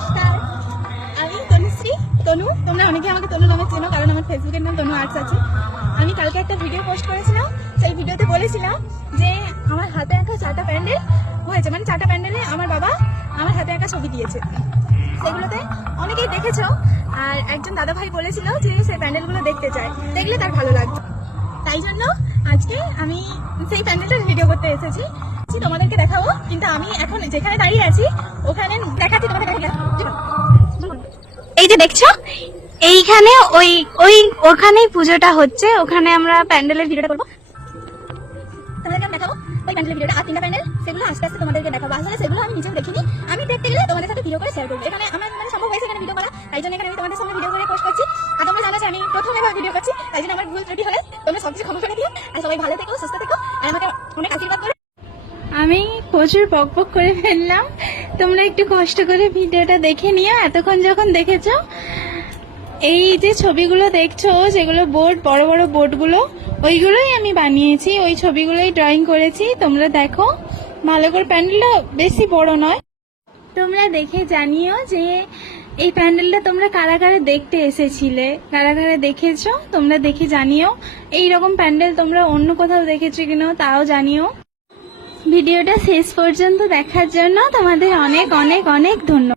নমস্কার, আমি তনুশ্রী, তনু। তোমরা অনেকে আমাকে তনু নামে চেনো, কারণ আমার ফেসবুকের নাম তনু আর্টস আছে। আমি কালকে একটা ভিডিও পোস্ট করেছিলাম, সেই ভিডিওতে বলেছিলাম যে আমার হাতে আঁকা 4টা প্যান্ডেল হয়েছে, মানে 4টা প্যান্ডেলে আমার বাবা আমার হাতে আঁকা ছবি দিয়েছে। সেগুলোতে অনেকেই দেখেছো, আর একজন দাদা ভাই বলেছিল যে সেই প্যান্ডেলগুলো দেখতে চায়, দেখলে তার ভালো লাগবে। তাই জন্য আজকে আমি সেই প্যান্ডেলটার ভিডিও করতে এসেছি, তোমাদেরকে দেখাবো। কিন্তু আমি এখন যেখানে দাঁড়িয়ে আছি ওখানে দেখাচ্ছি তোমাদের। এই যে দেখছো, এইখানে ওখানেই পুজোটা হচ্ছে, ওখানে আমরা প্যান্ডেলের ভিডিওটা করবো। তোমাদেরকে আমি দেখাবো ওই প্যান্ডেলের ভিডিওটা, আর 3টা প্যান্ডেল, সেগুলো আস্তে আস্তে তোমাদেরকে দেখাবো। আসলে সেগুলো আমি নিজেও দেখিনি, আমি দেখতে গেলে তোমাদের সাথে ভিডিও করে শেয়ার করবো। এখানে আমার মানে সম্ভব হয়েছে এখানে ভিডিও করা, তাই জন্য এখানে আমি তোমাদের সামনে ভিডিও করে পোস্ট করছি। আর তোমরা জানো যে আমি প্রথম এবার ভিডিও করছি, তাই জন্য আমার ভুল ত্রুটি হলে তোমরা সবকিছু ক্ষমা করে দিও। আর সবাই ভালো থেকো, সুস্থ থেকো, আর আমাকে অনেক আশীর্বাদ করো। আমি প্রচুর বকবক করে ফেললাম, তোমরা একটু কষ্ট করে ভিডিওটা দেখে নিও। এতক্ষণ যখন দেখেছো, এই যে ছবিগুলো দেখছো, যেগুলো বোর্ড, বড় বড় বোর্ডগুলো, ওইগুলোই আমি বানিয়েছি, ওই ছবিগুলোই ড্রয়িং করেছি। তোমরা দেখো ভালো করে, প্যান্ডেলটা বেশি বড় নয়। তোমরা দেখে জানিও যে এই প্যান্ডেলটা তোমরা কারা কারা দেখতে এসেছিলে, কারা কারা দেখেছো, তোমরা দেখে জানিও। এইরকম প্যান্ডেল তোমরা অন্য কোথাও দেখেছো কিনা তাও জানিও। ভিডিওটা শেষ পর্যন্ত দেখার জন্য তোমাদের অনেক অনেক অনেক ধন্যবাদ।